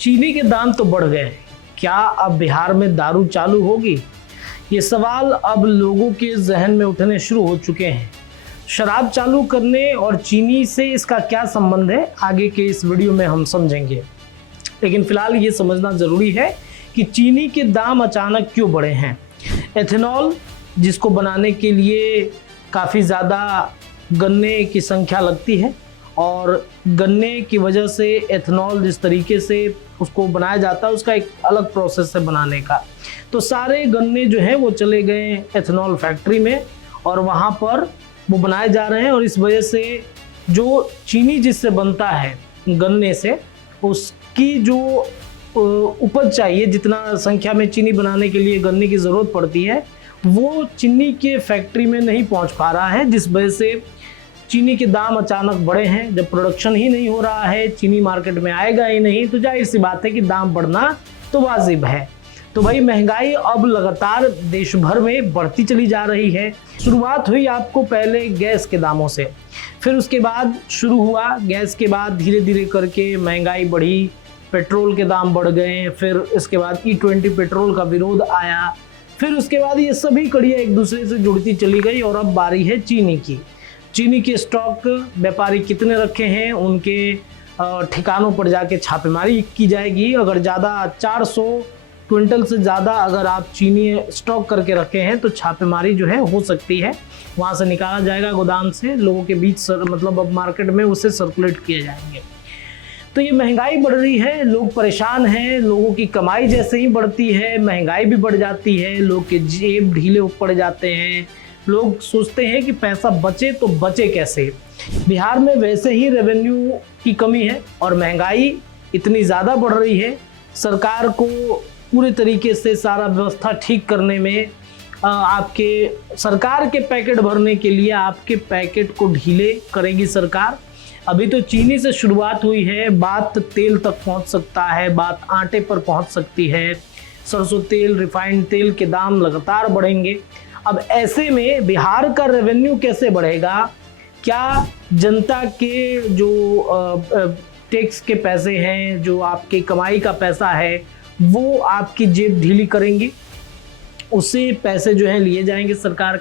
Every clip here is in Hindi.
चीनी के दाम तो बढ़ गए, क्या अब बिहार में दारू चालू होगी? ये सवाल अब लोगों के जहन में उठने शुरू हो चुके हैं। शराब चालू करने और चीनी से इसका क्या संबंध है, आगे के इस वीडियो में हम समझेंगे। लेकिन फिलहाल ये समझना ज़रूरी है कि चीनी के दाम अचानक क्यों बढ़े हैं। एथेनॉल, जिसको बनाने के लिए काफ़ी ज़्यादा गन्ने की संख्या लगती है और गन्ने की वजह से एथेनॉल जिस तरीके से उसको बनाया जाता है उसका एक अलग प्रोसेस है बनाने का। तो सारे गन्ने जो हैं वो चले गए एथेनॉल फैक्ट्री में और वहाँ पर वो बनाए जा रहे हैं और इस वजह से जो चीनी जिससे बनता है गन्ने से, उसकी जो उपज चाहिए, जितना संख्या में चीनी बनाने के लिए गन्ने की ज़रूरत पड़ती है, वो चीनी के फैक्ट्री में नहीं पहुंच पा रहा है, जिस वजह से चीनी के दाम अचानक बढ़े हैं। जब प्रोडक्शन ही नहीं हो रहा है, चीनी मार्केट में आएगा ही नहीं, तो जाहिर सी बात है कि दाम बढ़ना तो वाजिब है। तो भाई महंगाई अब लगातार देश भर में बढ़ती चली जा रही है। शुरुआत हुई आपको पहले गैस के दामों से, फिर उसके बाद शुरू हुआ गैस के बाद धीरे धीरे करके महंगाई बढ़ी, पेट्रोल के दाम बढ़ गए, फिर इसके बाद E20 पेट्रोल का विरोध आया, फिर उसके बाद ये सभी कड़ियाँ एक दूसरे से जुड़ती चली गई और अब बारी है चीनी की। चीनी के स्टॉक व्यापारी कितने रखे हैं, उनके ठिकानों पर जाके छापेमारी की जाएगी। अगर ज़्यादा 400 क्विंटल से ज़्यादा अगर आप चीनी स्टॉक करके रखे हैं तो छापेमारी जो है हो सकती है, वहाँ से निकाला जाएगा गोदाम से, लोगों के बीच मतलब अब मार्केट में उसे सर्कुलेट किए जाएंगे। तो ये महंगाई बढ़ रही है, लोग परेशान हैं, लोगों की कमाई जैसे ही बढ़ती है महंगाई भी बढ़ जाती है, लोग के जेब ढीले पड़ जाते हैं, लोग सोचते हैं कि पैसा बचे तो बचे कैसे। बिहार में वैसे ही रेवेन्यू की कमी है और महंगाई इतनी ज़्यादा बढ़ रही है, सरकार को पूरे तरीके से सारा व्यवस्था ठीक करने में आपके सरकार के पैकेट भरने के लिए आपके पैकेट को ढीले करेगी सरकार। अभी तो चीनी से शुरुआत हुई है, बात तेल तक पहुंच सकता है, बात आटे पर पहुंच सकती है, सरसों तेल, रिफाइंड तेल के दाम लगातार बढ़ेंगे। अब ऐसे में बिहार का रेवेन्यू कैसे बढ़ेगा? क्या जनता के जो टैक्स के पैसे हैं, जो आपके कमाई का पैसा है, वो आपकी जेब ढीली करेंगी? उससे पैसे जो हैं लिए जाएंगे सरकार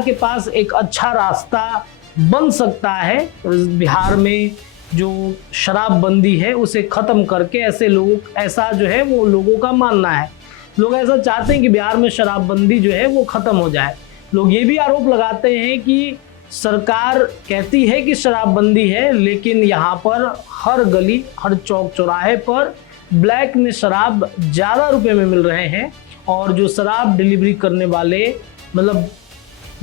के पास एक अच्छा रास्ता बन सकता है बिहार में जो शराबबंदी है उसे ख़त्म करके। ऐसा जो है वो लोगों का मानना है, लोग ऐसा चाहते हैं कि बिहार में शराबबंदी जो है वो ख़त्म हो जाए। लोग ये भी आरोप लगाते हैं कि सरकार कहती है कि शराबबंदी है, लेकिन यहाँ पर हर गली, हर चौक चौराहे पर ब्लैक में शराब ज़्यादा रुपए में मिल रहे हैं और जो शराब डिलीवरी करने वाले मतलब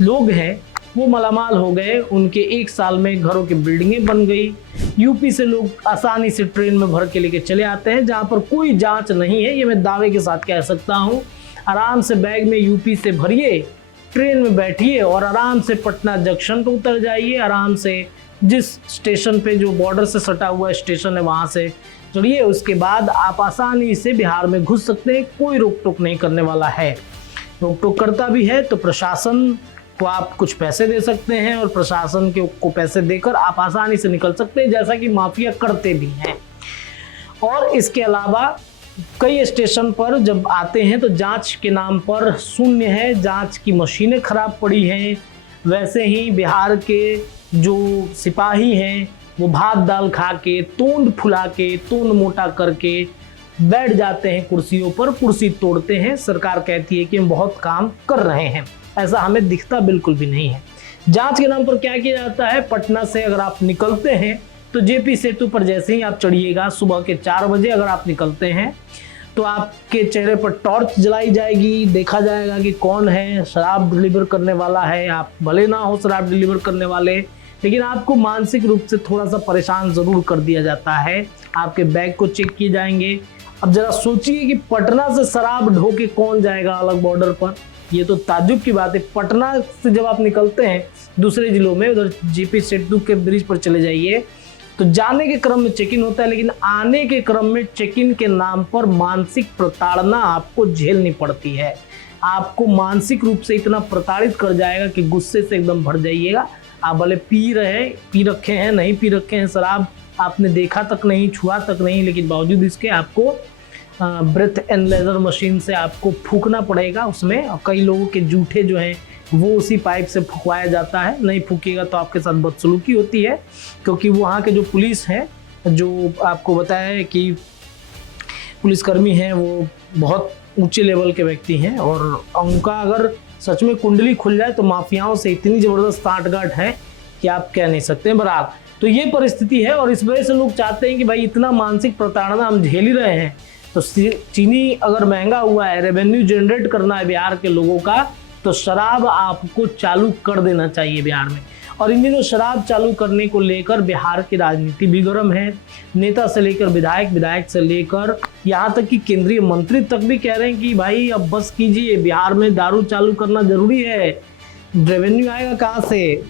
लोग हैं वो मालामाल हो गए, उनके एक साल में घरों की बिल्डिंगें बन गई। यूपी से लोग आसानी से ट्रेन में भर के लेके चले आते हैं जहाँ पर कोई जांच नहीं है, ये मैं दावे के साथ कह सकता हूँ। आराम से बैग में यूपी से भरिए, ट्रेन में बैठिए और आराम से पटना जंक्शन पर उतर जाइए, आराम से जिस स्टेशन पे जो बॉर्डर से सटा हुआ स्टेशन है वहाँ से चढ़िए, उसके बाद आप आसानी से बिहार में घुस सकते हैं, कोई रोक टोक नहीं करने वाला है। रोक टोक करता भी है तो प्रशासन को आप कुछ पैसे दे सकते हैं और प्रशासन को पैसे देकर आप आसानी से निकल सकते हैं, जैसा कि माफिया करते भी हैं। और इसके अलावा कई स्टेशन पर जब आते हैं तो जांच के नाम पर शून्य है, जांच की मशीनें खराब पड़ी हैं। वैसे ही बिहार के जो सिपाही हैं वो भात दाल खा के, तोंद फुला के, तोंद मोटा करके बैठ जाते हैं कुर्सियों पर, कुर्सी तोड़ते हैं। सरकार कहती है कि हम बहुत काम कर रहे हैं, ऐसा हमें दिखता बिल्कुल भी नहीं है। जांच के नाम पर क्या किया जाता है, पटना से अगर आप निकलते हैं तो जेपी सेतु पर जैसे ही आप चढ़िएगा, सुबह के 4 बजे अगर आप निकलते हैं तो आपके चेहरे पर टॉर्च जलाई जाएगी, देखा जाएगा कि कौन है शराब डिलीवर करने वाला है। आप भले ना हो शराब डिलीवर करने वाले, लेकिन आपको मानसिक रूप से थोड़ा सा परेशान ज़रूर कर दिया जाता है। आपके बैग को चेक किए जाएंगे। अब ज़रा सोचिए कि पटना से शराब ढो के कौन जाएगा अलग बॉर्डर पर, ये तो ताज्जुब की बात है। पटना से जब आप निकलते हैं दूसरे जिलों में, उधर जेपी सेतु के ब्रिज पर चले जाइए तो जाने के क्रम में चेक इन होता है, लेकिन आने के क्रम में चेक इन के नाम पर मानसिक प्रताड़ना आपको झेलनी पड़ती है। आपको मानसिक रूप से इतना प्रताड़ित कर जाएगा कि गुस्से से एकदम भर जाइएगा। आप भले पी रखे हैं, नहीं पी रखे हैं शराब, आपने देखा तक नहीं, छुआ तक नहीं, लेकिन बावजूद इसके आपको ब्रेथ एनालाइजर मशीन से आपको फूकना पड़ेगा उसमें। और कई लोगों के जूठे जो हैं वो उसी पाइप से फुकवाया जाता है, नहीं फूकिएगा तो आपके साथ बदसलूकी होती है। क्योंकि वहाँ के जो पुलिस हैं, जो आपको बताया है कि पुलिसकर्मी हैं, वो बहुत ऊंचे लेवल के व्यक्ति हैं और उनका अगर सच में कुंडली खुल जाए तो माफियाओं से इतनी ज़बरदस्त साठगांठ है कि आप कह नहीं सकते हैं। बहरहाल तो ये परिस्थिति है और इस वजह से लोग चाहते हैं कि भाई इतना मानसिक प्रताड़ना हम झेल ही रहे हैं, तो चीनी अगर महंगा हुआ है, रेवेन्यू जनरेट करना है बिहार के लोगों का, तो शराब आपको चालू कर देना चाहिए बिहार में। और इन दिनों शराब चालू करने को लेकर बिहार की राजनीति भी गर्म है। नेता से लेकर विधायक, विधायक से लेकर यहाँ तक कि केंद्रीय मंत्री तक भी कह रहे हैं कि भाई अब बस कीजिए, बिहार में दारू चालू करना जरूरी है, रेवेन्यू आएगा कहाँ से।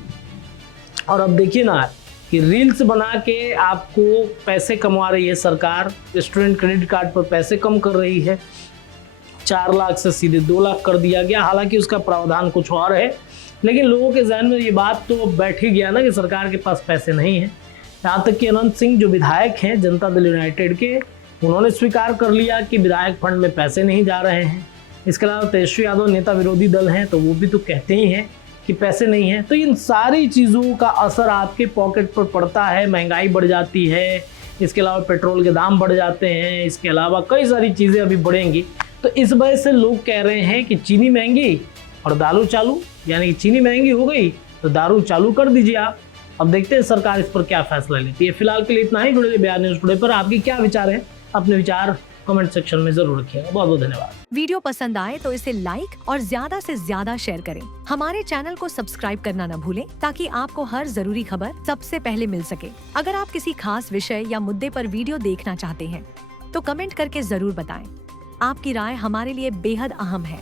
और अब देखिए ना कि रील्स बना के आपको पैसे कमा रही है सरकार, स्टूडेंट क्रेडिट कार्ड पर पैसे कम कर रही है, 4 लाख से सीधे 2 लाख कर दिया गया। हालांकि उसका प्रावधान कुछ और है, लेकिन लोगों के जहन में ये बात तो बैठ ही गया ना कि सरकार के पास पैसे नहीं है। यहाँ तक कि अनंत सिंह जो विधायक हैं जनता दल यूनाइटेड के, उन्होंने स्वीकार कर लिया कि विधायक फंड में पैसे नहीं जा रहे हैं। इसके अलावा तेजस्वी यादव नेता विरोधी दल हैं, तो वो भी तो कहते ही हैं कि पैसे नहीं है। तो इन सारी चीज़ों का असर आपके पॉकेट पर पड़ता है, महंगाई बढ़ जाती है, इसके अलावा पेट्रोल के दाम बढ़ जाते हैं, इसके अलावा कई सारी चीज़ें अभी बढ़ेंगी। तो इस वजह से लोग कह रहे हैं कि चीनी महंगी और दारू चालू, यानी कि चीनी महंगी हो गई तो दारू चालू कर दीजिए आप। अब देखते हैं सरकार इस पर क्या फैसला लेती है। फिलहाल के लिए इतना ही। जुड़े रहिए बिहार न्यूज़ टुडे पर। आपके क्या विचार हैं, अपने विचार कमेंट सेक्शन में जरूर रखिएगा। बहुत बहुत धन्यवाद। वीडियो पसंद आए तो इसे लाइक और ज्यादा से ज्यादा शेयर करें। हमारे चैनल को सब्सक्राइब करना न भूलें ताकि आपको हर जरूरी खबर सबसे पहले मिल सके। अगर आप किसी खास विषय या मुद्दे पर वीडियो देखना चाहते हैं तो कमेंट करके जरूर बताएं। आपकी राय हमारे लिए बेहद अहम है।